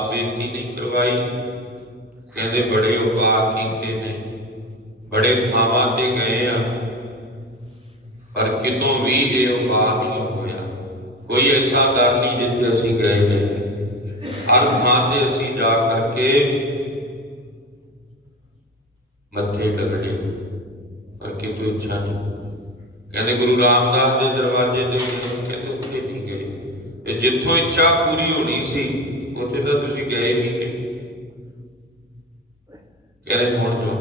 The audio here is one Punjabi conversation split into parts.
ਬੇਨਤੀ ਨਹੀਂ ਕਰਵਾਈ। ਕਹਿੰਦੇ ਬੜੇ ਉਪਾਅ ਕੀਤੇ ਨੇ। ਬੜੇ ਥਾਵਾਂ ਤੇ ਗਏ ਆ। ਪਰ ਕਿਤੋਂ ਵੀ ਇਹ ਉਪਾਅ ਨਹੀਂ ਹੋਇਆ, ਕੋਈ ਐਸਾ ਦਰ ਨਹੀਂ ਜਿੱਥੇ ਅਸੀਂ ਗਏ ਨਹੀਂ ਹਰ ਥਾਂ ਤੇ ਅਸੀਂ ਜਾ ਕਰਕੇ ਮੱਥੇ ਟਕੜੇ ਪਰ ਕਿਤੋਂ ਇੱਛਾ ਨਹੀਂ ਪੂਰੀ। ਕਹਿੰਦੇ ਗੁਰੂ ਰਾਮਦਾਸ ਦੇ ਦਰਵਾਜ਼ੇ ਤੇ ਕਹਿੰਦੇ ਉੱਥੇ ਨਹੀਂ ਗਏ। ਤੇ ਜਿੱਥੋਂ ਇੱਛਾ ਪੂਰੀ ਹੋਣੀ ਸੀ ਉੱਥੇ ਤਾਂ ਤੁਸੀਂ ਗਏ ਹੀ ਨਹੀਂ। ਹੁਣ ਜੋ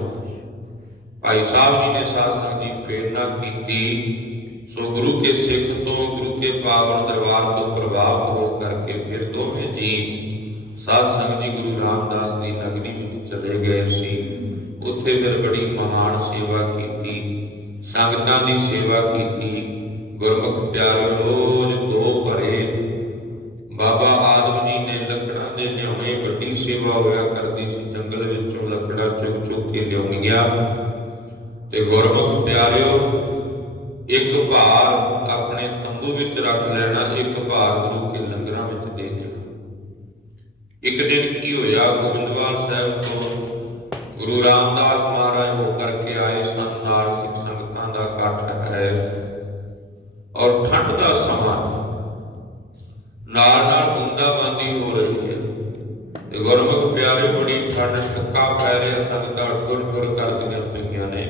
ਭਾਈ ਸਾਹਿਬ ਜੀ ਨੇ ਸਾਧ ਦੀ ਪ੍ਰੇਰਣਾ ਕੀਤੀ। ਸੋ ਗੁਰੂ ਕੇ ਸਿੱਖ ਤੋਂ, ਗੁਰੂ ਕੇ ਪਾਵਨ ਦਰਬਾਰ ਤੋਂ ਪ੍ਰਭਾਵਿਤ ਹੋ ਕਰਕੇ ਫਿਰ ਦੋਵੇਂ ਜੀ ਸਾਧ ਸੰਗਤ ਜੀ ਗੁਰੂ ਰਾਮਦਾਸ ਦੀ ਨਗਰੀ ਵਿੱਚ ਚਲੇ ਗਏ ਸੀ। ਉੱਥੇ ਫਿਰ ਬੜੀ ਮਹਾਨ ਸੇਵਾ ਕੀਤੀ। ਸੰਗਤਾਂ ਦੀ ਸੇਵਾ ਕੀਤੀ। ਗੁਰਮੁਖ ਪਿਆਰੇ, ਰੋਜ਼ ਦੋ ਭਰੇ ਨਾਲ ਨਾਲ ਬੂੰਦਾਬਾਂਦੀ ਹੋ ਰਹੀ ਹੈ। ਤੇ ਗੁਰਮੁਖ ਪਿਆਰੇ ਬੜੀ ਠੰਡ, ਥੱਕਾ ਪੈ ਰਿਹਾ, ਸੰਗਤਾਂ ਠੁਰ ਠੁਰ ਕਰਦੀਆਂ ਪਈਆਂ ਨੇ।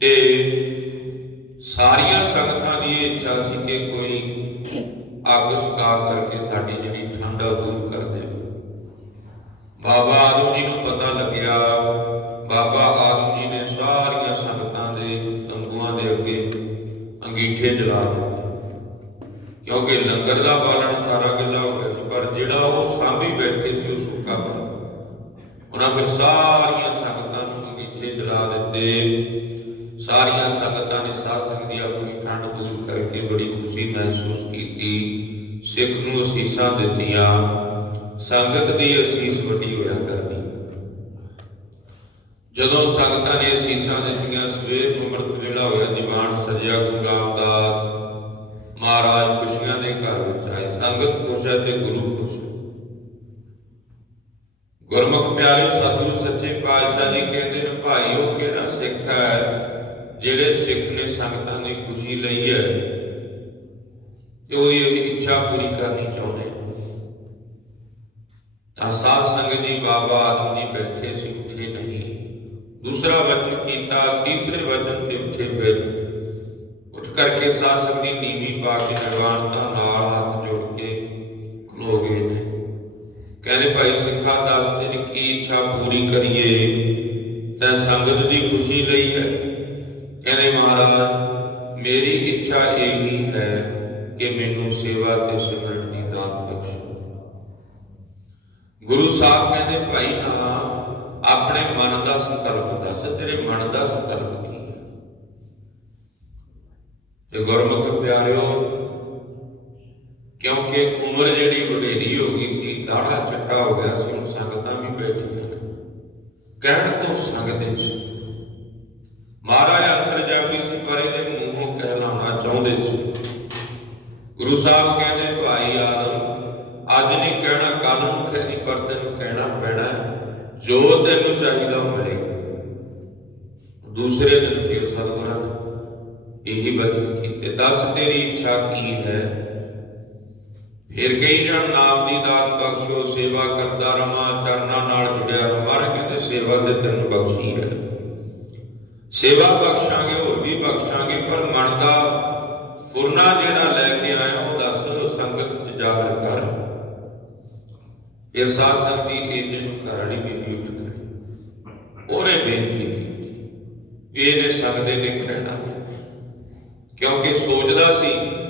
ਤੇ ਸਾਰੀਆਂ ਸੰਗਤਾਂ ਦੀ ਇਹ ਇੱਛਾ ਸੀ ਕਿ ਕੋਈ ਅੱਗ ਸਕਾ ਕਰਕੇ ਸਾਡੀ ਜਿਹੜੀ ਠੰਡ ਆ ਦੂਰ ਕਰ ਦੇ ਬਾਬਾ ਆਦਮ ਜੀ ਕਿਉਂਕਿ ਲੰਗਰ ਦਾ ਬਾਲਣ ਸਾਰਾ ਗਿੱਲਾ ਹੋ ਗਿਆ ਸੀ, ਪਰ ਜਿਹੜਾ ਉਹ ਸਾਂਭੀ ਬੈਠੇ ਸੀ ਉਹ ਸੁੱਕਾ ਬਣ ਉਹਨਾਂ ਫਿਰ ਸਾਰੀਆਂ ਸੰਗਤਾਂ ਨੂੰ ਅੰਗੀਠੇ ਜਲਾ ਦਿੱਤੇ। ਸਾਰੀਆਂ ਸੰਗਤਾਂ ਨੇ ਸਾਧ ਸੰਗਤ ਦੀ ਆਪਣੀ ਠੰਡ ਦੂਰ ਕਰਕੇ ਬੜੀ ਖੁਸ਼ੀ ਮਹਿਸੂਸ ਕੀਤੀ। ਸਿੱਖ ਨੂੰ ਅਸੀਸਾਂ ਦਿੱਤੀਆਂ। ਸੰਗਤ ਦੀ ਅਸੀਸ ਵੱਡੀ ਹੋਇਆ ਕਰਦੀ। ਜਦੋਂ ਸੰਗਤਾਂ ਨੇ ਅਸੀਸਾਂ ਦਿੱਤੀਆਂ, ਸਵੇਰ ਨੂੰ ਅੰਮ੍ਰਿਤ ਵੇਲਾ ਹੋਇਆ, ਦੀਵਾਨ ਸਜਿਆ ਗੁਰੂ ਸੰਗਤ ਖੁਸ਼ ਹੈ ਤੇ ਗੁਰੂ ਖੁਸ਼ ਹੈ ਗੁਰਮੁਖ ਪਿਆਰੇ ਸਤਿਗੁਰੂ ਸੱਚੇ ਪਾਤਸ਼ਾਹ ਜੀ ਕਹਿੰਦੇ ਨੇ ਭਾਈ ਉਹ ਕਿਹੜਾ ਸਿੱਖ ਹੈ ਜਿਹੜੇ ਸਿੱਖ ਨੇ ਸੰਗਤਾਂ ਦੀ ਖੁਸ਼ੀ ਲਈ ਹੈ ਤੇ ਉਹ ਇਹ ਇੱਛਾ ਪੂਰੀ ਕਰਨੀ ਚਾਹੁੰਦੇ ਤਾਂ ਸਾਧ ਸੰਗਤ ਜੀ ਬਾਬਾ ਆਦਮ ਜੀ ਬੈਠੇ ਸੀ, ਉੱਠੇ ਨਹੀਂ। ਦੂਸਰਾ ਵਚਨ ਕੀਤਾ, ਤੀਸਰੇ ਵਚਨ ਤੇ ਉੱਠੇ ਫਿਰ। ਉੱਠ ਕਰਕੇ ਸਾਧ ਸੰਗਤ ਦੀ ਨੀਵੀਂ ਪਾ ਕੇ ਨਿਰਵਾਣਤਾ ਨਾਲ ਕਹਿੰਦੇ ਭਾਈ ਸਿੱਖਾ ਦੱਸ ਤੇਰੀ ਕੀ ਇੱਛਾ ਪੂਰੀ ਕਰੀਏ? ਤਾਂ ਸੰਗਤ ਦੀ ਖੁਸ਼ੀ ਲਈ ਹੈ। ਕਹਿੰਦੇ ਮਹਾਰਾਜ, ਮੇਰੀ ਇੱਛਾ ਇਹੀ ਹੈ ਕਿ ਮੈਨੂੰ ਸੇਵਾ ਤੇ ਸਿਮਰਨ ਦੀ ਦਾਤ ਬਖਸ਼ੋ। ਗੁਰੂ ਸਾਹਿਬ ਕਹਿੰਦੇ, ਭਾਈ ਨਾ ਆਪਣੇ ਮਨ ਦਾ ਸੰਕਲਪ ਦੱਸ, ਤੇਰੇ ਮਨ ਦਾ ਸੰਕਲਪ ਕੀ ਹੈ? ਤੇ ਗੁਰਮੁਖ ਪਿਆਰਿਓ, ਕਿਉਂਕਿ ਉਮਰ ਜਿਹੜੀ ਵਡੇਰੀ ਹੋ ਗਈ ਸੀ ਦਾੜਾ ਚੱਟਾ ਹੋ ਗਿਆ ਸੀ ਹੁਣ ਸੰਗਤਾਂ ਵੀ ਬੈਠੀਆਂ ਨੇ। ਕਹਿਣ ਤੋਂ ਸੰਗਦੇ ਸੀ ਮਹਾਰਾਜ ਅੰਤਰਜਾਮੀ ਸੀ, ਪਰ ਇਹਦੇ ਮੂੰਹੋਂ ਕਹਿਲਾਉਣਾ ਚਾਹੁੰਦੇ ਸੀ। ਗੁਰੂ ਸਾਹਿਬ ਕਹਿੰਦੇ, ਭਾਈ ਆਦਮ, ਅੱਜ ਨਹੀਂ ਕਹਿਣਾ ਕੱਲ ਨੂੰ ਕਹਿੰਦੀ ਪਰ ਤੈਨੂੰ ਕਹਿਣਾ ਪੈਣਾ ਜੋ ਤੈਨੂੰ ਚਾਹੀਦਾ ਉਹ ਮਿਲੇਗਾ। ਦੂਸਰੇ ਦਿਨ ਫਿਰ ਸਤਿਗੁਰਾਂ ਨੇ ਇਹੀ ਬਚਨ ਕੀਤੇ, ਦੱਸ ਤੇਰੀ ਇੱਛਾ ਕੀ ਹੈ? ਫਿਰ ਕਈ ਜਣ ਨਾਮ ਦੀ ਦਾਤ ਬਖਸ਼ੋ, ਸੇਵਾ ਕਰਦਾ ਰਮਾ ਚਰਨਾਂ ਨਾਲ ਜੁੜਿਆ ਮਰ ਕਹਿੰਦੇ ਸੇਵਾ ਦੇ ਤੈਨੂੰ ਬਖਸ਼ੀ ਹੈ। ਸੇਵਾ ਬਖਸ਼ਾਂਗੇ, ਹੋਰ ਵੀ ਬਖਸ਼ਾਂਗੇ, ਪਰ ਮਨ ਦਾ ਫੁਰਨਾ ਜਿਹੜਾ ਲੈ ਕੇ ਆਇਆ, ਉਹ ਦੱਸ ਸੰਗਤ ਚ ਜ਼ਾਹਰ ਕਰ। ਫਿਰ ਸਾਧ ਸੰਗਤ ਇਹਨੇ ਨੂੰ ਕਰਣੀ ਬੀਬੀ ਉੱਠ ਖੜੀ। ਉਹਨੇ ਬੇਨਤੀ ਕੀਤੀ ਇਹਨੇ ਸੰਗਦੇ ਨੇ। ਕਹਿਣਾ ਕਿਉਂਕਿ ਸੋਚਦਾ ਸੀ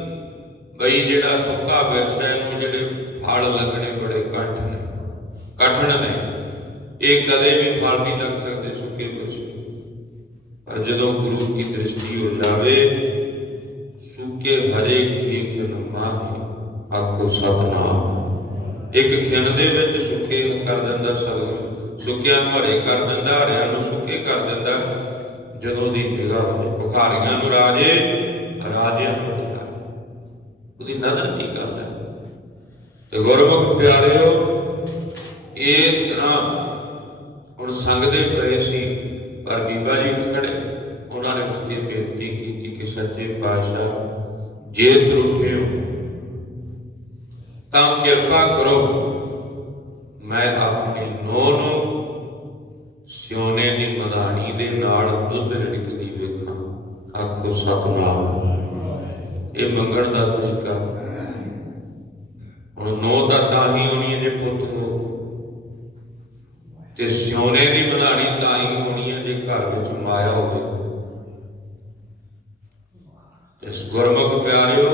ਬਈ ਜਿਹੜਾ ਸੁੱਕਾ ਵਿਰਸਾ ਨੂੰ ਜਿਹੜੇ ਫਲ ਲੱਗਣੇ ਬੜੇ ਕੱਠ ਨੇ। ਕਠਿਨ ਨੇ। ਇਹ ਕਦੇ ਵੀ ਫਲ ਨਹੀਂ ਲੱਗ ਸਕਦੇ, ਸੁੱਕੇ ਵਿਰਸੇ ਪਰ ਜਦੋਂ ਗੁਰੂ ਕੀ ਦ੍ਰਿਸ਼ਟੀ ਹੋ ਜਾਵੇ, ਸੁੱਕੇ ਹਰੇ ਕੀ ਖਿਨ ਮਾਹੀ ਆਖੋ ਸਤਨਾਮ। ਇੱਕ ਖਿਨ ਦੇ ਵਿੱਚ ਸੁੱਕੇ ਕਰ ਦਿੰਦਾ ਸਤਿਗੁਰੂ। ਸੁੱਕਿਆਂ ਨੂੰ ਹਰੇ ਕਰ ਦਿੰਦਾ, ਹਰਿਆਂ ਨੂੰ ਸੁੱਕੇ ਕਰ ਦਿੰਦਾ। ਜਦੋਂ ਦੀ ਨਿਗਾਹ ਭੁਖਾਰੀਆਂ ਨੂੰ ਰਾਜੇ, ਰਾਜਿਆਂ ਨੂੰ ਉਹਦੀ ਨਜ਼ਰ ਕੀ ਕਰਦਾ ਤੇ ਗੁਰਮੁਖ ਪਿਆਰਿਓ, ਇਸ ਤਰ੍ਹਾਂ ਹੁਣ ਸੰਗਦੇ ਪਏ ਸੀ, ਪਰ ਬੀਬਾ ਜੀ ਉੱਠ ਖੜੇ। ਉਹਨਾਂ ਨੇ ਉੱਠ ਕੇ ਬੇਨਤੀ ਕੀਤੀ ਕਿ ਸੱਚੇ ਪਾਤਸ਼ਾਹ, ਜੇ ਤਰੁੱਠੇ ਹੋ, ਤਾਂ ਕਿਰਪਾ ਕਰੋ ਮੈਂ ਆਪਣੀ ਨੋ ਨੂੰ ਸਿਉਨੇ ਦੀ ਮਧਾਣੀ ਦੇ ਨਾਲ ਦੁੱਧ ਰਿੜਕਦੀ ਵੇਖਾਂ ਆਖੋ ਸਤਨਾਮ ਇਹ ਮੰਗਣ ਦਾ ਤਰੀਕਾ ਹੁਣ ਨੋ ਦਾ ਤਾਂ ਹੀ ਹੋਣੀ ਹੈ ਜੇ ਪੁੱਤ ਹੋ ਤੇ ਸਿਉਨੇ ਦੀ ਮਧਾਣੀ ਤਾਂ ਹੀ ਹੋਣੀ ਹੈ ਜੇ ਘਰ ਵਿੱਚ ਮਾਇਆ ਹੋਵੇ ਇਸ ਗੁਰਮੁਖ ਪਿਆਰਿਓ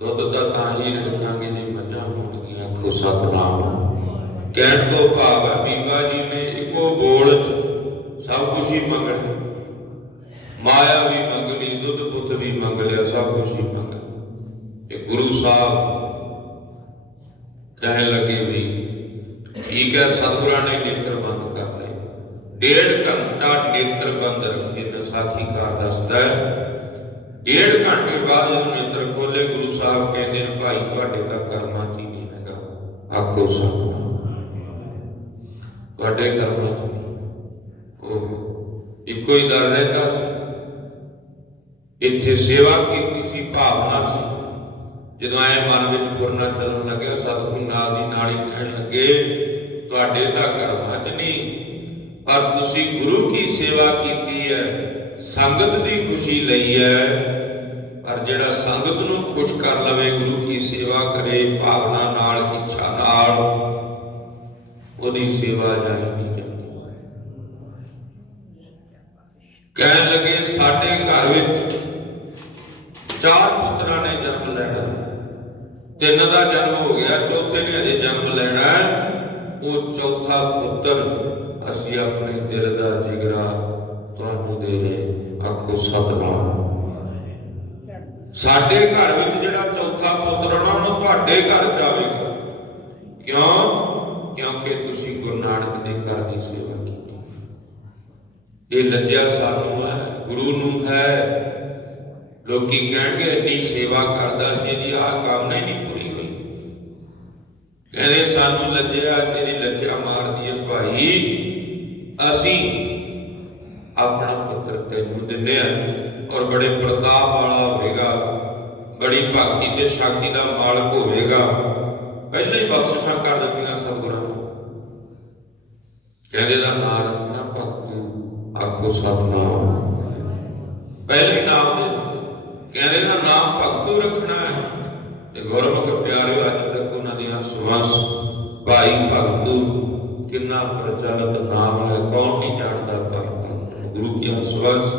ਦੁੱਧ ਦਾ ਤਾਂ ਹੀ ਰੜਕਾਂਗੇ ਜੇ ਮੱਝਾਂ ਹੋਣਗੀਆਂ ਆਖੋ ਸਤਨਾਮ ਕਹਿਣ ਤੋਂ ਭਾਵ ਹੈ ਬੀਬਾ ਜੀ ਨੇ ਇੱਕੋ ਬੋਲ ਚ ਸਭ ਕੁਝ ਹੀ ਮੰਗ ਲਿਆ ਮਾਇਆ ਵੀ ਮੰਗ ਲਈ ਦੁੱਧ ਪੁੱਤ ਵੀ ਮੰਗ ਲਿਆ ਸਭ ਕੁਝ ਹੀ ਮੰਗ ਲਿਆ ਤੇ ਗੁਰੂ ਸਾਹਿਬ ਕਹਿਣ ਲੱਗੇ ਵੀ ਠੀਕ ਹੈ ਸਤਿਗੁਰਾਂ ਨੇ ਨੇਤਰ ਬੰਦ ਕਰ ਲਏ ਡੇਢ ਘੰਟਾ ਨੇਤਰ ਬੰਦ ਰੱਖੇ ਨਸਾਖੀਕਾਰ ਦੱਸਦਾ ਹੈ ਡੇਢ ਘੰਟੇ ਬਾਅਦ ਜਦੋਂ ਨੇਤਰ ਖੋਲੇ ਗੁਰੂ ਸਾਹਿਬ ਕਹਿੰਦੇ ਨੇ ਭਾਈ ਤੁਹਾਡੇ ਤਾਂ ਕਰਮਾਂ 'ਚ ਹੀ ਨਹੀਂ ਹੈਗਾ ਆਖੋ ਸਤਿਨਾਮ ਤੁਹਾਡੇ ਕਰਮਾਂ 'ਚ ਨਹੀਂ ਉਹ ਇੱਕੋ ਹੀ ਦਰ ਰਹਿੰਦਾ ਸੀ ਇੱਥੇ ਕੀਤੀ ਸੀ ਭਾਵਨਾ ਸੀ? ਜਦੋਂ ਐ ਮਨ ਵਿੱਚ ਪੁਰਨਾ ਚੱਲਣ ਲੱਗਿਆ, ਸਤਿਗੁਰੂ ਨਾਲ ਦੀ ਨਾਲ ਹੀ ਕਹਿਣ ਲੱਗੇ, ਤੁਹਾਡੇ ਤਾਂ ਕਰਮਾਂ 'ਚ ਨਹੀਂ, ਪਰ ਤੁਸੀਂ ਗੁਰੂ ਕੀ ਸੇਵਾ ਕੀਤੀ ਹੈ? ਸੰਗਤ ਦੀ ਖੁਸ਼ੀ ਲਈ ਹੈ। ਪਰ ਜਿਹੜਾ ਸੰਗਤ ਨੂੰ ਖੁਸ਼ ਕਰ ਲਵੇ, ਗੁਰੂ ਕੀ ਸੇਵਾ ਕਰੇ, ਭਾਵਨਾ ਨਾਲ, ਇੱਛਾ ਨਾਲ, ਉਹਦੀ ਸੇਵਾ ਜਾਈ ਨਹੀਂ ਜਾਂਦੀ। ਕਹਿਣ ਲੱਗੇ, ਸਾਡੇ ਘਰ ਵਿੱਚ ਚਾਰ ਪੁੱਤਰਾਂ ਨੇ ਜਨਮ ਲੈਣਾ। ਤਿੰਨ ਦਾ ਜਨਮ ਹੋ ਗਿਆ, ਚੌਥੇ ਨੇ ਅਜੇ ਜਨਮ ਲੈਣਾ ਉਹ ਚੌਥਾ ਪੁੱਤਰ ਅਸੀਂ ਆਪਣੇ ਦਿਲ ਦਾ ਜਿਗਰਾ ਤੁਹਾਨੂੰ ਦੇ ਰਹੇ ਆਖੋ, ਸਤਨਾਮ। ਸਾਡੇ ਘਰ ਵਿੱਚ ਜਿਹੜਾ ਚੌਥਾ ਪੁੱਤਰ ਆਉਣਾ, ਉਹਨੂੰ ਤੁਹਾਡੇ ਘਰ ਚ ਆਵੇਗਾ ਕਿਉਂ? ਕਿਉਂਕਿ ਤੁਸੀਂ ਗੁਰੂ ਨਾਨਕ ਦੇ ਘਰ ਦੀ ਸੇਵਾ ਕੀਤੀ ਇਹ ਲੱਜਿਆ ਸਾਨੂੰ ਹੈ, ਗੁਰੂ ਨੂੰ ਹੈ ਲੋਕੀ ਕਹਿਣਗੇ, ਇੰਨੀ ਸੇਵਾ ਕਰਦਾ ਸੀ ਇਹਦੀ, ਆਹ ਕਾਮਨਾ ਹੀ ਨਹੀਂ ਪੂਰੀ ਹੋਈ। ਕਹਿੰਦੇ, ਸਾਨੂੰ ਲੱਜਿਆ ਤੇਰੀ ਲੱਜਿਆ ਮਾਰਦੀ ਹੈ ਭਾਈ। ਅਸੀਂ ਆਪਣਾ ਪੁੱਤਰ ਤੈਨੂੰ ਦਿੰਨੇ ਆ ਔਰ ਬੜੇ ਪ੍ਰਤਾਪ ਵਾਲਾ ਹੋਵੇਗਾ, ਬੜੀ ਭਗਤੀ ਤੇ ਸ਼ਕਤੀ ਦਾ ਮਾਲਕ ਹੋਵੇਗਾ। ਪਹਿਲਾਂ ਹੀ ਬਖਸ਼ਿਸ਼ਾਂ ਕਰ ਦਿੱਤੀਆਂ ਸਤਿਗੁਰਾਂ ਨੂੰ। ਕਹਿੰਦੇ ਦਾ ਨਾਮ ਰੱਖਣਾ ਭਗਤੂ, ਆਖੋ ਸਤਨਾਮ। ਪਹਿਲੇ ਨਾਮ ਦੇ ਕਹਿੰਦੇ ਨਾ ਨਾਮ ਭਗਤੂ ਰੱਖਣਾ ਹੈ। ਤੇ ਗੁਰਮੁਖ ਪਿਆਰਿਓ, ਅੱਜ ਤੱਕ ਉਹਨਾਂ ਦੀਆਂ ਸੁਵੰਸ ਭਾਈ ਭਗਤੂ ਕਿੰਨਾ ਪ੍ਰਚਲਿਤ ਨਾਮ ਹੈ, ਕੌਣ ਨਹੀਂ ਜਾਣਦਾ ਭਾਈ ਭਗਤੂ ਗੁਰੂ ਕੀ ਅੰਸ਼ਵੰਸ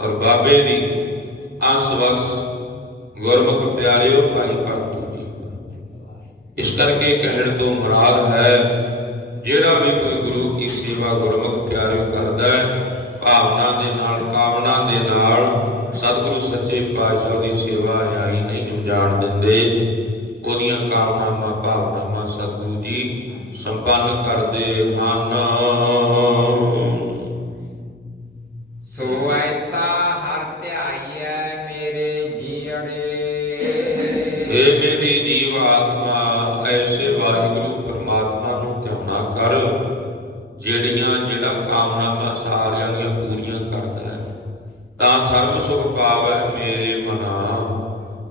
ਔਰ ਬਾਬੇ ਦੀ ਅੰਸ਼ਵੰਸ ਗੁਰਮੁਖ ਪਿਆਰਿਓ, ਭਾਈ ਭਗਤੂ ਜੀ ਇਸ ਕਰਕੇ ਕਹਿਣ ਤੋਂ ਮੁਰਾਦ ਹੈ, ਜਿਹੜਾ ਵੀ ਕੋਈ ਗੁਰੂ ਕੀ ਸੇਵਾ ਗੁਰਮੁਖ ਪਿਆਰਿਓ ਕਰਦਾ ਹੈ, ਭਾਵਨਾ ਦੇ ਨਾਲ, ਕਾਮਨਾ ਦੇ ਨਾਲ ਸਤਿਗੁਰੂ ਸੱਚੇ ਪਾਤਸ਼ਾਹ ਦੀ ਸੇਵਾ ਆਈ ਨਹੀਂ ਜਾਣ ਦਿੰਦੇ। ਉਹਦੀਆਂ ਕਾਮਨਾਵਾਂ ਭਾਵਨਾਵਾਂ ਸਤਿਗੁਰੂ ਜੀ ਸੰਪੰਨ ਕਰਦੇ ਹਨ। ਸੋ ਐਸਾ ਹਰ ਧਿਆਈਐ ਮੇਰੇ ਜੀਵੜੇ। ਇਹ ਮੇਰੀ ਜੀਵ ਆਤਮਾ ਐਸੇ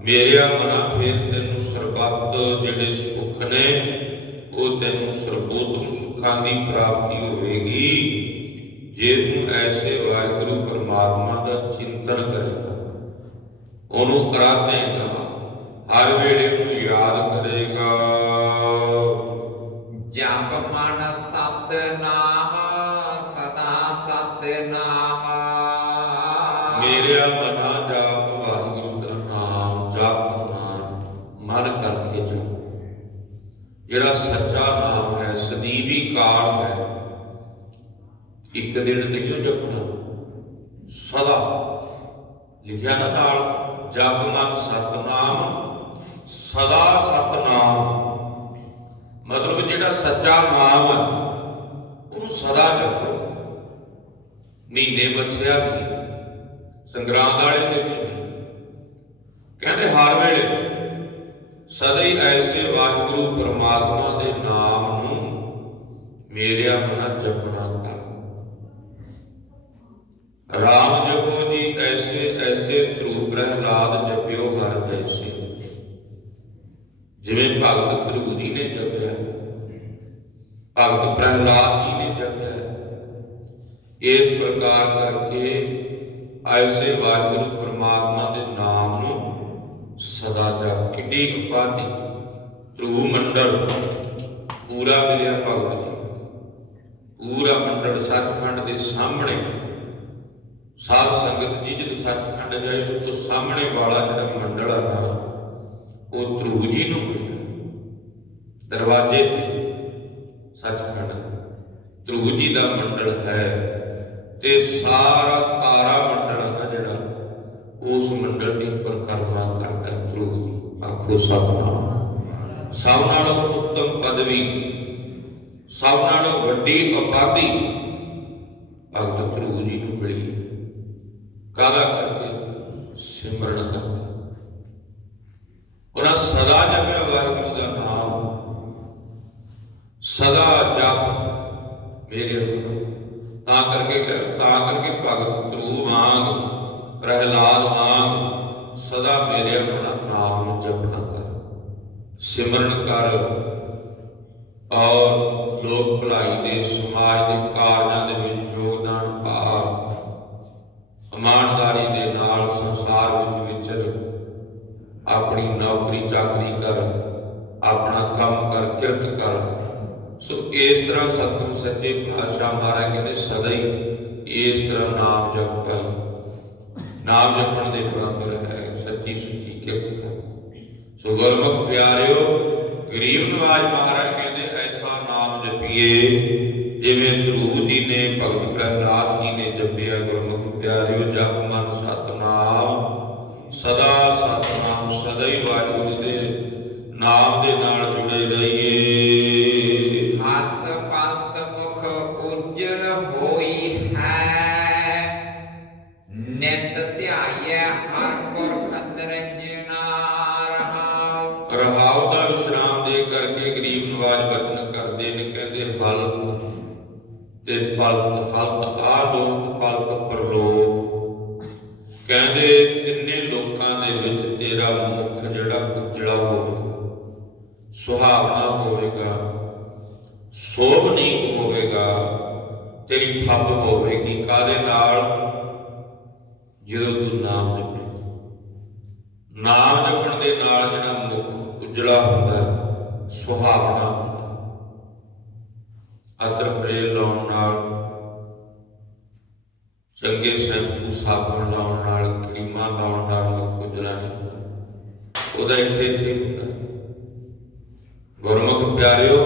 ਮੇਰਿਆ ਮਨਾ ਫਿਰ ਤੈਨੂੰ ਸਰਬੱਤ ਜਿਹੜੇ ਸੁਖ ਨੇ, ਉਹ ਤੈਨੂੰ ਸਰਬੋਤਮ ਸੁੱਖਾਂ ਦੀ ਪ੍ਰਾਪਤੀ ਹੋਵੇਗੀ। ਜੇ ਤੂੰ ਐਸੇ ਵਾਹਿਗੁਰੂ ਪਰਮਾਤਮਾ ਦਾ ਚਿੰਤਨ ਕਰੇਗਾ, ਉਹਨੂੰ ਕਰਾਤੇਗਾ ਮਨ ਕਰਕੇ ਜਪ ਜਿਹੜਾ ਸੱਚਾ ਨਾਮ ਹੈ, ਸਦੀਵੀ ਕਾਲ ਹੈ, ਇੱਕ ਦਿਨ ਨਹੀਂ ਜਪਣਾ, ਸਦਾ। ਲਿਖਿਆ ਨਾ ਨਾਲ, ਜਪ ਮਨ ਸਤਨਾਮ, ਸਦਾ ਸਤਨਾਮ। ਮਤਲਬ ਜਿਹੜਾ ਸੱਚਾ ਨਾਮ ਹੈ, ਉਹਨੂੰ ਸਦਾ ਜਪੋ। ਮਹੀਨੇ ਬਚਿਆ ਵੀ ਸੰਗਰਾਂਦ ਵਾਲੇ ਦੇ ਵੀ ਕਹਿੰਦੇ ਹਰ ਵੇਲੇ ਸਦਾ ਹੀ ਐਸੇ ਵਾਹਿਗੁਰੂ ਪਰਮਾਤਮਾ ਦੇ ਨਾਮ ਨੂੰ ਮੇਰਿਆ ਮਨਾ ਜਪਣਾ ਕਰ। ਰਾਮ ਜਪੋ ਜੀ, ਐਸੇ ਐਸੇ ਧਰੂ ਪ੍ਰਹਿਲਾਦ ਜਪਿਓ ਹਰ ਜੈਸੇ। ਜਿਵੇਂ ਭਗਤ ਧਰੂ ਜੀ ਨੇ ਜਪਿਆ, ਭਗਤ ਪ੍ਰਹਿਲਾਦ ਜੀ ਨੇ ਜਪਿਆ, ਇਸ ਪ੍ਰਕਾਰ ਕਰਕੇ ਐਸੇ ਵਾਹਿਗੁਰੂ ਪ੍ਰਮਾਤਮਾ ਦੇ ਨਾਮ ਸਦਾ ਜਪ ਕਿੱਡੀ ਉਪਾਧੀ ਧਰੂ ਮੰਡਲ, ਪੂਰਾ ਮਿਲਿਆ ਭਗਤ ਜੀ। ਪੂਰਾ ਮੰਡਲ ਸੱਚਖੰਡ ਦੇ ਸਾਹਮਣੇ। ਸਾਧ ਸੰਗਤ ਜੀ, ਜਦੋਂ ਸੱਚਖੰਡ ਜਾਏ, ਉਸ ਤੋਂ ਸਾਹਮਣੇ ਵਾਲਾ ਜਿਹੜਾ ਮੰਡਲ ਆ ਨਾ, ਉਹ ਧਰੂ ਜੀ ਨੂੰ ਮਿਲਿਆ। ਦਰਵਾਜ਼ੇ ਤੇ, ਸੱਚਖੰਡ ਧਰੂ ਜੀ ਦਾ ਮੰਡਲ ਹੈ ਤੇ ਸਾਰਾ ਤਾਰਾ ਮੰਡਲ ਦਾ ਜਿਹੜਾ, ਉਸ ਮੰਡਲ ਦੀ ਪਰਿਕਰਮਾ ਜੀ ਸਤਨਾਮ। ਸਭ ਨਾਲੋਂ ਉੱਤਮ ਪਦਵੀ, ਸਭ ਨਾਲੋਂ ਵੱਡੀ ਉਪਾਧੀ ਭਗਤ ਧਰੂ ਜੀ ਨੂੰ ਮਿਲੀ। ਹੈ ਕਾਹਦਾ ਕਰਕੇ? ਸਿਮਰਨ ਕਰਕੇ। ਸਿਮਰਨ ਕਰ। ਔਰ ਲੋਕ ਭਲਾਈ ਦੇ ਸਮਾਜ ਦੇ ਕਾਰਜਾਂ ਦੇ ਵਿੱਚ ਯੋਗਦਾਨ ਪਾ। ਇਮਾਨਦਾਰੀ ਦੇ ਨਾਲ ਸੰਸਾਰ ਵਿੱਚ ਵਿਚਰ। ਆਪਣੀ ਨੌਕਰੀ, ਚਾਕਰੀ ਕਰ। ਆਪਣਾ ਕੰਮ ਕਰ, ਕਿਰਤ ਕਰ। ਸੋ ਇਸ ਤਰ੍ਹਾਂ ਸਤਿਗੁਰੂ ਸੱਚੇ ਪਾਤਸ਼ਾਹ ਮਹਾਰਾਜ ਕਹਿੰਦੇ, ਸਦਾ ਹੀ ਇਸ ਤਰ੍ਹਾਂ ਨਾਮ ਜਪ ਪਾਈ ਨਾਮ ਜਪਣ ਦੇ ਬਰਾਬਰ ਹੈ ਸੱਚੀ ਸੁੱਚੀ ਕਿਰਤ ਕਰ। ਸੋ ਗੁਰਮੁਖ ਪਿਆਰਿਓ ਗਰੀਬ ਨਵਾਜ ਮਹਾਰਾਜ ਕਹਿੰਦੇ, ਐਸਾ ਨਾਮ ਜਪੀਏ, ਜਿਵੇਂ ਧਰੂ ਜੀ ਨੇ, ਭਗਤ ਪ੍ਰਹਿਲਾਦ ਜੀ ਨੇ ਜਪਿਆ, ਗੁਰਮੁਖ ਪਿਆਰਿਓ, ਜਪ ਮਨ ਸਤਨਾਮ, ਸਦਾ ਸਤਨਾਮ, ਸਦਾ ਹੀ ਵਾਹਿਗੁਰੂ ਦੇ ਨਾਮ ਦੇ ਨਾਲ ਜੁੜੇ ਰਹੀਏ। ਹੱਥ ਪੰਤ ਮੁਖ ਉਜਲ ਹੋਈ ਹੈ, ਨਿਤ ਧਿਆਈਐ ਤੇ ਪਲਤ ਆਲੋਕ ਪਲਤ ਪਰਲੋਕ। ਕਹਿੰਦੇ, ਤਿੰਨੇ ਲੋਕਾਂ ਦੇ ਵਿੱਚ ਤੇਰਾ ਮੁਖ ਜਿਹੜਾ ਉਜਲਾ ਹੋਵੇਗਾ, ਸੁਹਾਵਣਾ ਹੋਵੇਗਾ ਸੋਭਨੀਕ ਹੋਵੇਗਾ, ਤੇਰੀ ਫੱਬ ਹੋਵੇਗੀ। ਕਾਦੇ ਨਾਲ? ਜਦੋਂ ਤੂੰ ਨਾਮ ਜਪੇਗਾ। ਨਾਮ ਜਪਣ ਦੇ ਨਾਲ ਜਿਹੜਾ ਮੁਖ ਉਜਲਾ ਹੁੰਦਾ, ਸੁਹਾਵਣਾ ਹੁੰਦਾ। ਅਦਰ ਅਤਰ ਲਾਉਣ ਨਾਲ ਚੰਗੇ ਸ਼ੈਂਪੂ ਸਾਬਣ ਲਾਉਣ ਨਾਲ, ਕਰੀਮਾਂ ਲਾਉਣ ਨਾਲ ਮੁਖ ਉਜਲਾ ਨਹੀਂ ਹੁੰਦਾ। ਉਹਦਾ ਇੱਥੇ ਇੱਥੇ ਹੁੰਦਾ। ਗੁਰਮੁਖ ਪਿਆਰਿਓ,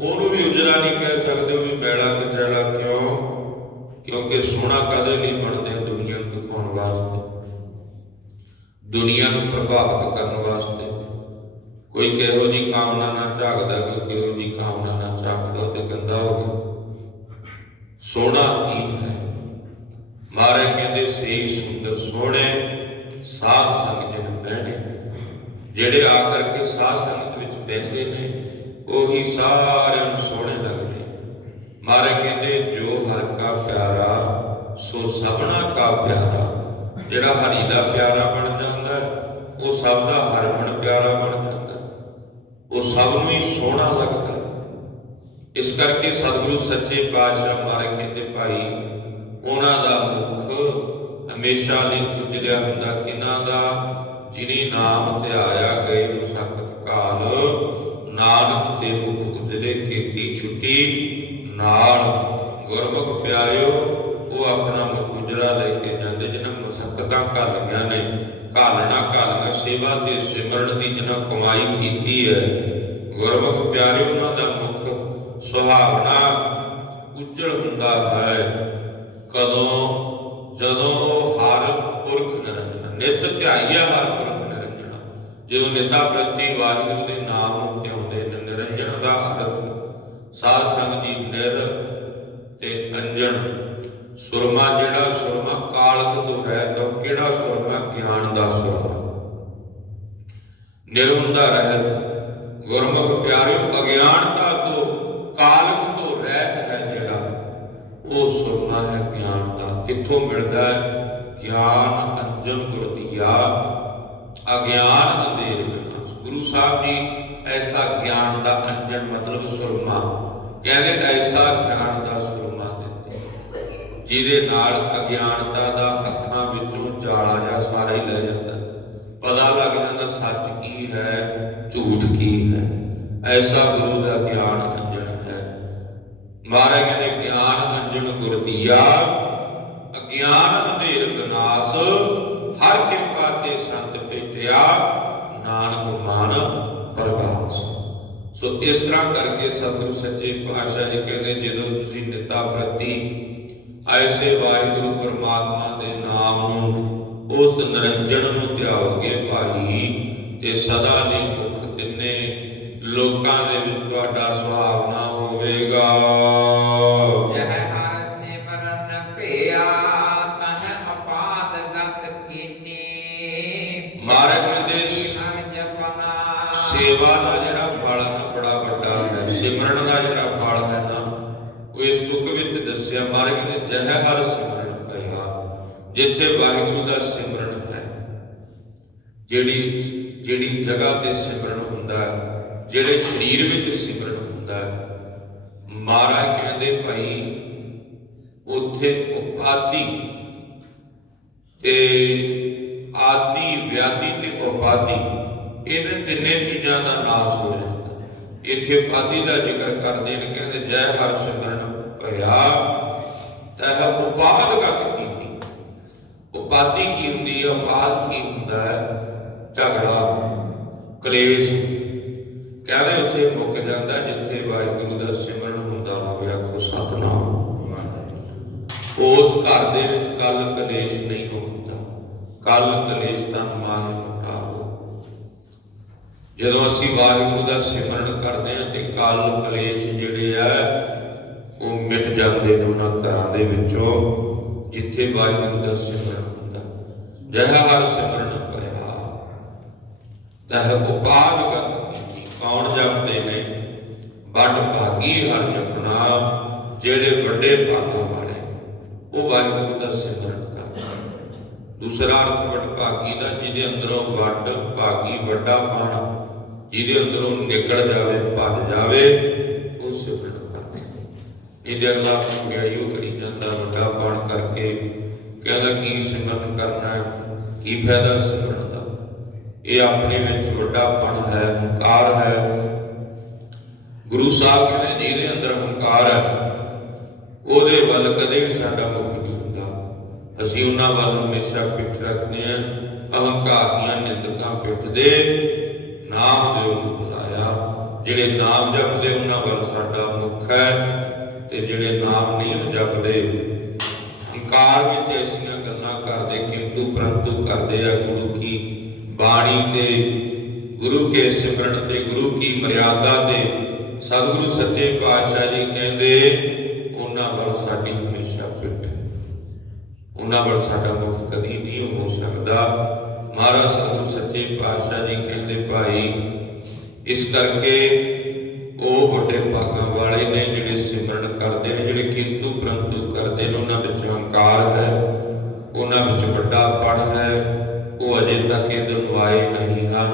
ਉਹਨੂੰ ਵੀ ਉਜਲਾ ਨਹੀਂ ਕਹਿ ਸਕਦੇ ਵੀ ਬੈੜਾ ਕਚੈਲਾ ਕਿਉਂ? ਕਿਉਂਕਿ ਸੋਹਣਾ ਕਦੇ ਨਹੀਂ ਬਣਦੇ ਦੁਨੀਆ ਨੂੰ ਦਿਖਾਉਣ ਵਾਸਤੇ? ਦੁਨੀਆ ਨੂੰ ਪ੍ਰਭਾਵਿਤ ਕਰਨ ਵਾਸਤੇ। ਕੋਈ ਕਿਹੋ ਜੀ ਕਾਮਨਾ ਨਾ ਝਾਕਦਾ ਕੋਈ ਕਿਹੋ ਜੀ ਕਾਮਨਾ ਨਾ ਝਾਕਦਾ ਤੇ ਗੰਦਾ ਹੋ ਗਿਆ। ਸੋਨਾ ਕੀ ਹੈ। ਮਹਾਰਾਜ ਕਹਿੰਦੇ ਸਹੀ, ਸੁੰਦਰ, ਸੋਹਣੇ ਸਾਧ ਸੰਗ ਜਿਨ ਬਹਿਣੇ, ਜਿਹੜੇ ਆ ਕਰਕੇ ਸਾਧ ਸੰਗਤ ਵਿੱਚ ਬੈਠਦੇ ਨੇ, ਉਹੀ ਸਾਰਿਆਂ ਨੂੰ ਸੋਹਣੇ ਲੱਗਦੇ ਮਾਰੇ ਕਹਿੰਦੇ, ਜੋ ਹਰ ਕਾ ਪਿਆਰਾ, ਸੋ ਸਭਨਾ ਕਾ ਪਿਆਰਾ। ਜਿਹੜਾ ਹਰੀ ਦਾ ਪਿਆਰਾ ਬਣ ਜਾਂਦਾ, ਉਹ ਸਭ ਦਾ ਹਰਮਨ ਪਿਆਰਾ ਬਣ ਜਾਂਦਾ। ਉਹ ਸਭ ਨੂੰ ਹੀ ਸੋਹਣਾ ਲੱਗਦਾ। ਇਸ ਕਰਕੇ ਸਤਿਗੁਰੂ ਸੱਚੇ ਪਾਤਸ਼ਾਹ ਮਹਾਰਾਜ ਕਹਿੰਦੇ, ਭਾਈ, ਉਹਨਾਂ ਦਾ ਹਮੇਸ਼ਾ ਲਈ ਉਜਲਿਆ ਹੁੰਦਾ ਕਿਨਾਂ ਦਾ ਜਿਨੀ ਨਾਮ ਧਿਆਇਆ ਗਏ ਮੁਸਕਤ ਕਾਲ। ਨਾਨਕ ਤੇ ਮੁਖ ਉਜਲੇ ਕੀਤੀ ਛੁੱਟੀ। ਨਾਲ ਗੁਰਮੁਖ ਪਿਆਰਿਓ, ਉਹ ਆਪਣਾ ਮੁਖ ਉਜਲਾ ਲੈ ਕੇ ਜਾਂਦੇ, ਜਿਨ੍ਹਾਂ ਮੁਸਕਤਾਂ ਘੱਲੀਆਂ ਨੇ। ਘਾਲਣਾ ਘਾਲੀਆਂ ਸੇਵਾ ਤੇ ਸਿਮਰਨ ਦੀ ਜਿਨ੍ਹਾਂ ਕਮਾਈ ਕੀਤੀ ਹੈ। ਗੁਰਮੁਖ ਪਿਆਰਿਓ, ਉਹਨਾਂ ਦਾ ਮੁਖ ਸੁਹਾਵਣਾ ਧਿਆਇਆ ਵਰ ਪ੍ਰਗਟ ਰੰਜਣਾ ਜੇ ਨਿਤਾ ਪ੍ਰਤੀ ਵਾਹਿਗੁਰੂ ਦੇ ਨਾਮ ਨੂੰ ਧਿਆਉਂਦੇ ਨਿਰੰਜਨ ਦਾ ਅਰਥ, ਸਾਧ ਸੰਗ ਦੀ ਨਿਰ ਤੇ ਅੰਜਨ ਸੁਰਮਾ ਜਿਹੜਾ ਸੁਰਮਾ ਕਾਲਕ ਤੋਂ ਰਹਿ ਤਾਂ ਕਿਹੜਾ ਸੁਰਮਾ? ਗਿਆਨ ਦਾ ਸੁਰਮਾ। ਨਿਰੰਦਾ ਰਹਿਤ। ਗੁਰਮੁਖ ਪਿਆਰਿਓ, ਅਗਿਆਨਤਾ ਤੋਂ ਕਾਲਕ ਤੋਂ ਰਹਿਤ ਹੈ ਜਿਹੜਾ, ਉਹ ਸੁਰਮਾ ਹੈ ਗਿਆਨ ਦਾ। ਕਿੱਥੋਂ ਮਿਲਦਾ ਹੈ? ਗਿਆਨ ਅੰਜਨ ਗੁਰੂ ਗੁਰਦੀਆ ਅਗਿਆਨ ਅੰਧੇਰ ਵਿਨਾਸ਼ ਗੁਰੂ ਸਾਹਿਬ ਜੀ ਐਸਾ ਗਿਆਨ ਦਾ ਅੰਜਨ ਮਤਲਬ ਸੁਰਮਾ। ਕਹਿੰਦੇ ਐਸਾ ਗਿਆਨ ਦਾ ਸੁਰਮਾ ਦਿੱਤੇ। ਜਿਹਦੇ ਨਾਲ ਅਗਿਆਨਤਾ ਦਾ ਅੱਖਾਂ ਵਿੱਚੋਂ ਜਾਲਾ ਜਾਂ ਸਾਰਾ ਹੀ ਲੈ ਜਾਂਦਾ। ਪਤਾ ਲੱਗ ਜਾਂਦਾ ਸੱਚ ਕੀ ਹੈ, ਝੂਠ ਕੀ ਹੈ। ਐਸਾ ਗੁਰੂ ਦਾ ਗਿਆਨ ਅੰਜਨ ਹੈ। ਮਹਾਰਾਜ ਕਹਿੰਦੇ ਗਿਆਨ ਅੰਜਨ ਗੁਰਦੀਆ ਅਗਿਆਨ ਅੰਧੇਰ ਵਿਨਾਸ਼, ਹਰ ਕਿਰਪਾ ਤੇ ਨਾਨਕ ਮਨ ਪ੍ਰਗਾਸ ਸੋ ਇਸ ਤਰ੍ਹਾਂ ਕਰਕੇ ਸਤਿਗੁਰ ਸੱਚੇ ਪਾਤਸ਼ਾਹ ਕਹਿੰਦੇ, ਜਦੋਂ ਤੁਸੀਂ ਨਿਤਾ ਪ੍ਰਤੀ ਐਸੇ ਵਾਹਿਗੁਰੂ ਪਰਮਾਤਮਾ ਦੇ ਨਾਮ ਨੂੰ ਉਸ ਨਿਰੰਜਨ ਨੂੰ ਧਿਆਓਗੇ ਭਾਈ, ਤੇ ਸਦਾ ਲਈ ਮੁਖ ਤਿੰਨੇ ਲੋਕਾਂ ਦੇ ਵਿੱਚ ਤੁਹਾਡਾ ਜਗ੍ਹਾ ਤੇ ਸਿਮਰਨ ਹੁੰਦਾ ਹੈ, ਜਿਹੜੇ ਸਰੀਰ ਵਿੱਚ ਸਿਮਰਨ ਹੁੰਦਾ ਹੈ। ਮਹਾਰਾਜ ਕਹਿੰਦੇ ਭਾਈ, ਉੱਥੇ ਉਪਾਦੀ ਤੇ ਆਦੀ ਵਿਆਦੀ ਤੇ ਉਪਾਦੀ ਇਹਨਾਂ ਤਿੰਨੇ ਚੀਜ਼ਾਂ ਦਾ ਨਾਸ ਹੋ ਜਾਂਦਾ ਇੱਥੇ ਉਪਾਦੀ ਦਾ ਜ਼ਿਕਰ ਕਰਦੇ ਨੇ, ਕਹਿੰਦੇ ਜੈ ਹਰ ਸਿਮਰਨ ਭਇਆ ਤਹ ਉਪਾਦ ਗਤ ਕੀਤੀ। ਉਪਾਦੀ ਕੀ ਹੁੰਦੀ ਹੈ ਉਪਾਦ ਕੀ ਹੁੰਦਾ ਹੈ? ਝਗੜਾ। ਕਲੇਸ਼। ਕਹਿੰਦੇ ਉੱਥੇ ਮੁੱਕ ਜਾਂਦਾ ਜਿੱਥੇ ਵਾਹਿਗੁਰੂ ਦਾ ਸਿਮਰਨ ਹੁੰਦਾ ਹੋਵੇ, ਆਖੋ ਸਤਨਾਮ। ਉਸ ਘਰ ਦੇ ਵਿੱਚ ਕੱਲ ਕਲੇਸ਼ ਨਹੀਂ ਹੁੰਦਾ। ਕੱਲ ਕਲੇਸ਼ ਤਾਂ ਮਾਹਿ ਮੁਟਾਓ ਜਦੋਂ ਅਸੀਂ ਵਾਹਿਗੁਰੂ ਦਾ ਸਿਮਰਨ ਕਰਦੇ ਹਾਂ ਤੇ ਕੱਲ ਕਲੇਸ਼ ਜਿਹੜੇ ਆ, ਉਹ ਮਿਟ ਜਾਂਦੇ ਨੇ ਉਹਨਾਂ ਘਰਾਂ ਦੇ ਵਿੱਚੋਂ, ਜਿੱਥੇ ਵਾਹਿਗੁਰੂ ਦਾ ਸਿਮਰਨ ਹੁੰਦਾ। ਜਹ ਹਰ ਸਿਮਰਨ ਤਹ ਉਪਾਦ ਗਤ ਕੀਤੀ ਕੌਣ ਜਪਦੇ ਨੇ ਵੱਡ ਭਾਗੀ ਹਰ ਜਪਣਾ ਜਿਹੜੇ ਵੱਡੇ ਭਾਗਾਂ ਵਾਲੇ। ਨੇ, ਉਹ ਵਾਹਿਗੁਰੂ ਦਾ ਸਿਮਰਨ ਕਰਦੇ ਨੇ। ਦੂਸਰਾ ਅਰਥ ਵੱਡ ਭਾਗੀ ਦਾ ਜਿਹਦੇ ਅੰਦਰੋਂ ਵੱਡ ਭਾਗੀ ਵੱਡਾ ਪਣ ਜਿਹਦੇ ਅੰਦਰੋਂ ਨਿਕਲ ਜਾਵੇ ਭੱਜ ਜਾਵੇ ਉਹ ਸਿਮਰਨ ਕਰਦੇ ਨੇ। ਇਹਦੇ ਅਗਲਾ ਮੰਗਿਆਈ ਉਹ ਕਰੀ ਜਾਂਦਾ ਵੱਡਾ ਪਣ ਕਰਕੇ। ਕਹਿੰਦਾ ਕੀ ਸਿਮਰਨ ਕਰਨਾ ਹੈ? ਕੀ ਫਾਇਦਾ ਸਿਮਰਨ ਦਾ ਇਹ ਆਪਣੇ ਵਿੱਚ ਵੱਡਾਪਣ ਹੈ, ਹੰਕਾਰ ਹੈ। ਗੁਰੂ ਸਾਹਿਬ ਕਹਿੰਦੇ, ਜਿਹਦੇ ਅੰਦਰ ਹੰਕਾਰ ਹੈ, ਉਹਦੇ ਵੱਲ ਕਦੇ ਵੀ ਸਾਡਾ ਮੁਖ ਨਹੀਂ ਹੁੰਦਾ। ਅਸੀਂ ਉਹਨਾਂ ਵੱਲ ਹਮੇਸ਼ਾ ਪਿੱਠ ਰੱਖਦੇ ਹਾਂ, ਅਹੰਕਾਰ ਦੀਆਂ ਨਿੰਦਕਾਂ ਪਿੱਠ ਦੇ ਨਾਮ ਦੇ ਮੁਖ ਲਾਇਆ। ਜਿਹੜੇ ਨਾਮ ਜਪਦੇ, ਉਹਨਾਂ ਵੱਲ ਸਾਡਾ ਮੁਖ ਹੈ ਤੇ ਜਿਹੜੇ ਨਾਮ ਨਹੀਂ ਜਪਦੇ, ਹੰਕਾਰ ਵਿੱਚ ਐਸੀਆਂ ਗੱਲਾਂ ਕਰਦੇ, ਕਿੰਤੂ ਪਰੰਤੂ ਕਰਦੇ ਆ, ਗੁਰੂ ਬਾਣੀ ਤੇ ਗੁਰੂ ਕੇ ਸਿਮਰਨ ਤੇ ਗੁਰੂ ਕੀ ਮਰਿਆਦਾ ਤੇ ਸਤਿਗੁਰੂ ਸੱਚੇ ਪਾਤਸ਼ਾਹ ਜੀ ਕਹਿੰਦੇ, ਉਹਨਾਂ ਵੱਲ ਸਾਡੀ ਹਮੇਸ਼ਾ ਪਿੱਠ ਉਹਨਾਂ ਵੱਲ ਸਾਡਾ ਮੁਖ ਕਦੀ ਨਹੀਂ ਹੋ ਸਕਦਾ। ਮਹਾਰਾਜ ਸਤਿਗੁਰੂ ਸੱਚੇ ਪਾਤਸ਼ਾਹ ਜੀ ਕਹਿੰਦੇ, ਭਾਈ, ਇਸ ਕਰਕੇ ਉਹ ਵੱਡੇ ਭਾਗਾਂ ਵਾਲੇ ਨੇ ਜਿਹੜੇ ਸਿਮਰਨ ਕਰਦੇ ਨੇ, ਜਿਹੜੇ ਕਿੰਤੂ ਪ੍ਰੰਤੂ ਕਰਦੇ ਨੇ, ਉਹਨਾਂ ਵਿੱਚ ਹੰਕਾਰ ਹੈ, ਉਹਨਾਂ ਵਿੱਚ ਵੱਡਾ ਪੜ ਹੈ ਉਹ ਅਜੇ ਤੱਕ ਇਹ ਦਿਨਵਾਏ ਨਹੀਂ ਹਨ।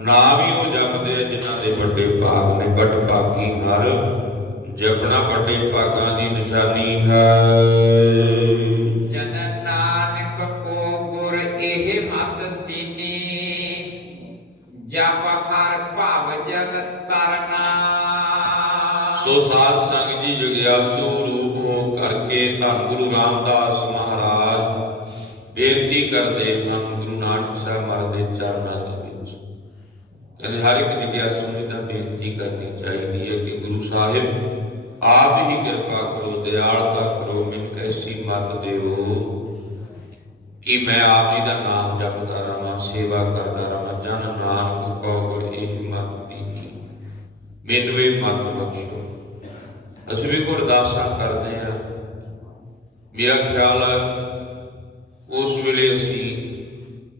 ਨਾਮ ਹੀ ਉਹ ਜਪਦੇ ਜਿਨ੍ਹਾਂ ਦੇ ਵੱਡੇ ਭਾਗ ਨੇ। ਵੱਡ ਭਾਗੀ ਹਰ ਜਪਣਾ ਵੱਡੇ ਭਾਗਾਂ ਦੀ ਨਿਸ਼ਾਨੀ ਹੈ। ਜਪ ਹਰ ਭਵ ਤਰਨਾ। ਸੋ ਸਾਧ ਸੰਗ ਜੀ ਜਗਿਆਸੂ ਰੂਪ ਹੋ ਕਰਕੇ ਧੰਨ ਗੁਰੂ ਰਾਮਦਾਸ ਮਹਾਰਾਜ ਬੇਨਤੀ ਕਰਦੇ ਹਨ ਗੁਰੂ ਨਾਨਕ ਸਾਹਿਬ ਮਹਾਰਾਜ ਦੇ ਚਰਨਾਂ ਦੇ ਵਿੱਚ ਕਹਿੰਦੇ ਹਰ ਇੱਕ ਜਗਿਆਸੂ ਨੂੰ ਤਾਂ ਬੇਨਤੀ ਕਰਨੀ ਚਾਹੀਦੀ ਹੈ ਕਿ ਗੁਰੂ ਸਾਹਿਬ, ਆਪ ਹੀ ਕਿਰਪਾ ਕਰੋ, ਦਿਆਲਤਾ ਕਰੋ, ਮੈਨੂੰ ਐਸੀ ਮਤ ਦਿਓ ਕਿ ਮੈਂ ਆਪ ਜੀ ਦਾ ਨਾਮ ਜਪਦਾ ਰਹਾਂ, ਸੇਵਾ ਕਰਦਾ ਰਹਾਂ, ਜਨ ਨਾਨਕ ਕੋ ਗੁਰ, ਇਹ ਮਤ ਦੀਨੀ ਮੈਨੂੰ ਇਹ ਮਤ ਬਖਸ਼ੋ। ਅਸੀਂ ਵੀ ਗੁਰਦਾਸਾਂ ਕਰਦੇ ਆ ਮੇਰਾ ਖਿਆਲ ਹੈ ਉਸ ਵੇਲੇ ਅਸੀਂ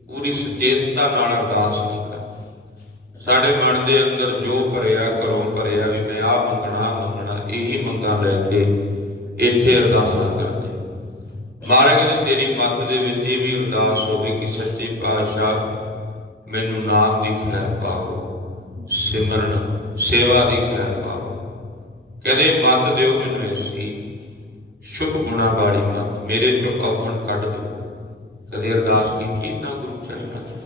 ਪੂਰੀ ਸੁਚੇਤਤਾ ਨਾਲ ਅਰਦਾਸ ਨਹੀਂ ਸਾਡੇ ਮਨ ਦੇ ਅੰਦਰ ਜੋ ਭਰਿਆ ਕਰੋ ਭਰਿਆ ਵੀ ਮੈਂ ਆਹ ਮੰਗਣਾ ਮੰਗਣਾ, ਇਹੀ ਮੰਗਾਂ ਲੈ ਕੇ ਇੱਥੇ ਅਰਦਾਸਾਂ ਕਰਦੇ। ਮਹਾਰਾਜ ਕਹਿੰਦੇ ਤੇਰੀ ਮੱਤ ਦੇ ਵਿੱਚ ਇਹ ਵੀ ਅਰਦਾਸ ਹੋਵੇ ਕਿ ਸੱਚੇ ਪਾਤਸ਼ਾਹ ਮੈਨੂੰ ਨਾਮ ਦੀ ਖੈਰ ਪਾਓ, ਸਿਮਰਨ, ਸੇਵਾ ਦੀ ਖੈਰ ਪਾਓ। ਕਦੇ ਮੱਤ ਦਿਓ ਮੈਨੂੰ ਐਸੀ ਸ਼ੁਭ ਗੁਣਾ ਵਾਲੀ ਮੱਤ, ਮੇਰੇ ਚੋਂ ਔਗਣ ਕੱਢ ਦਿਓ। ਕਦੇ ਅਰਦਾਸ ਕੀਤੀ ਨਾ ਗੁਰੂ ਚਰਨਾਂ 'ਚ?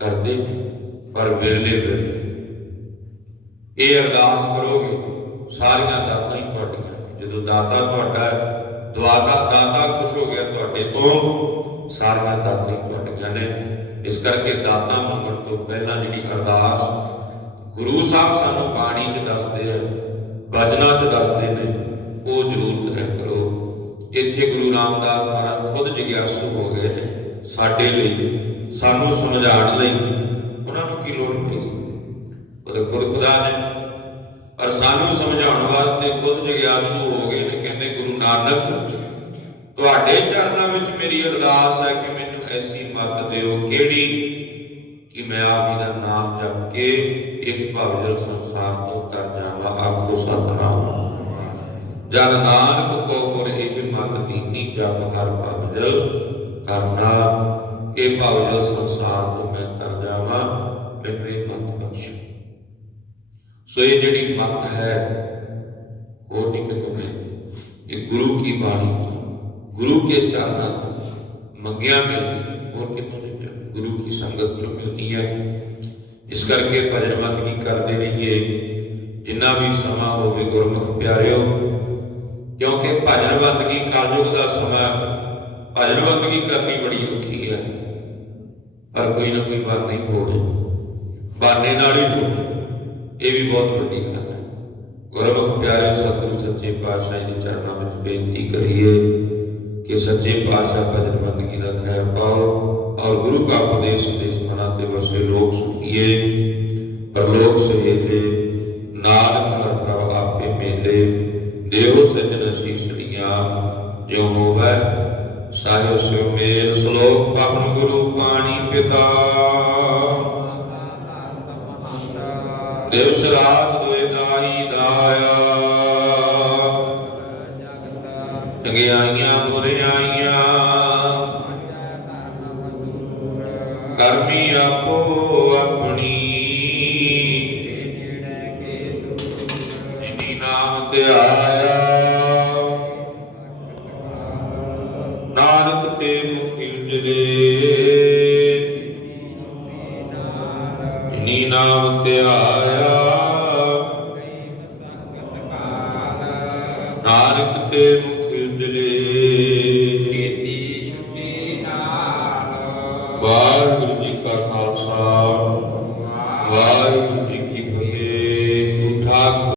ਕਰਦੇ ਨੇ। ਪਰ ਵਿਰਲੇ ਵਿਰਲੇ। ਇਹ ਅਰਦਾਸ ਕਰੋਗੇ, ਸਾਰੀਆਂ ਦਾਤਾਂ ਹੀ ਤੁਹਾਡੀਆਂ। ਜਦੋਂ ਦਾਤਾ ਤੁਹਾਡਾ ਦੁਆਤਾ, ਦਾਤਾ ਖੁਸ਼ ਹੋ ਗਿਆ ਤੁਹਾਡੇ ਤੋਂ, ਸਾਰੀਆਂ ਦਾਤਾਂ ਹੀ ਤੁਹਾਡੀਆਂ ਨੇ। ਇਸ ਕਰਕੇ ਦਾਤਾ ਮੰਗਣ ਤੋਂ ਪਹਿਲਾਂ ਜਿਹੜੀ ਅਰਦਾਸ ਗੁਰੂ ਸਾਹਿਬ ਸਾਨੂੰ ਬਾਣੀ 'ਚ ਦੱਸਦੇ ਆ, ਬਚਨਾਂ 'ਚ ਦੱਸਦੇ ਨੇ, ਉਹ ਜ਼ਰੂਰ ਕਰਿਆ ਕਰੋ। ਇੱਥੇ ਗੁਰੂ ਰਾਮਦਾਸ ਮਹਾਰਾਜ ਖੁਦ ਜਿਗਿਆਸੂ ਹੋ ਗਏ ਨੇ ਸਾਡੇ ਲਈ, ਸਾਨੂੰ ਸਮਝਾਉਣ ਲਈ। ਕੀ ਲੋੜ ਪਈ ਸੀ? ਉਹਦੇ ਖੁਦ ਖੁਦਾ ਨੇ। ਪਰ ਸਾਨੂੰ ਸਮਝਾਉਣ ਵਾਸਤੇ ਖੁਦ ਜਿਗਿਆਸੂ ਹੋ ਗਏ ਨੇ, ਕਹਿੰਦੇ ਗੁਰੂ ਨਾਨਕ, ਤੁਹਾਡੇ ਚਰਨਾਂ ਵਿੱਚ ਮੇਰੀ ਅਰਦਾਸ ਹੈ ਕਿ ਮੈਨੂੰ ਐਸੀ ਮੱਤ ਦਿਓ ਕਿਹੜੀ? ਕਿ ਮੈਂ ਆਪ ਜੀ ਦਾ ਨਾਮ ਜਪ ਕੇ ਇਸ ਭਵਜਲ ਸੰਸਾਰ ਤੋਂ ਤਰ ਜਾਵਾਂ, ਆਖੋ ਸਤਨਾਮ। ਜਨ ਨਾਨਕ ਕੋ ਗੁਰ ਇਹ ਮਤ ਦੀਨੀ ਜਪ ਹਰ ਭਵਜਲ ਕਰਨਾ, ਇਹ ਭਵਜਲ ਸੰਸਾਰ ਤੋਂ ਮੈਂ ਤਰ ਜਾਵਾਂ। ਮੈਨੂੰ ਮਤ ਬਖਸ਼ੋ। ਸੋ ਇਹ ਜਿਹੜੀ ਮਤ ਹੈ ਉਹ ਨਹੀਂ ਕਿਤੋਂ ਮਿਲਦੀ ਇਹ ਗੁਰੂ ਕੀ ਬਾਣੀ ਗੁਰੂ ਕੇ ਚਰਨਾਂ ਤੋਂ ਮੰਗਿਆ ਮਿਲਦੀ ਹੋਰ ਕਿਤੋਂ ਨਹੀਂ ਗੁਰੂ ਕੀ ਸੰਗਤ ਚੋਂ ਮਿਲਦੀ ਹੈ। ਇਸ ਕਰਕੇ ਭਜਨ ਬੰਦਗੀ ਕਰਦੇ ਰਹੀਏ। ਜਿੰਨਾ ਵੀ ਸਮਾਂ ਹੋਵੇ ਗੁਰਮੁਖ ਪਿਆਰਿਓ, ਕਿਉਂਕਿ ਭਜਨ ਬੰਦਗੀ ਕਲਯੁਗ ਦਾ ਸਮਾਂ ਭਜਨ ਬੰਦਗੀ ਕਰਨੀ ਬੜੀ ਔਖੀ ਹੈ। ਪਰ ਕੋਈ ਨਾ ਕੋਈ ਬਾਤ ਨਹੀਂ ਹੋਣੀ। ਬਾਣੇ ਨਾਲ ਹੀ ਹੋਣੀ ਇਹ ਵੀ ਬਹੁਤ ਵੱਡੀ ਗੱਲ ਹੈ। ਗੁਰਮੁਖ ਪਿਆਰੇ ਸਤਿਗੁਰੂ ਸੱਚੇ ਪਾਤਸ਼ਾਹ ਜੀ ਦੇ ਚਰਨਾਂ ਵਿੱਚ ਬੇਨਤੀ ਕਰੀਏ ਕਿ ਸੱਚੇ ਪਾਤਸ਼ਾਹ ਭਜਨ ਬੰਦਗੀ ਦਾ ਖੈਰ ਪਾਓ ਔਰ ਗੁਰੂ ਕਾ ਉਪਦੇਸ਼ ਸੰਦੇਸ਼ ਮਨਾ ਤੇ ਵਸੇ ਲੋਕ ਸੁਖੀਏ ਪਰਲੋਕ ਸਹੇਲੇ ਚੰਗਿਆਈਆਂ ਬੁਰਿਆਈਆਂ ਕਰਮੀ ਆਪੋ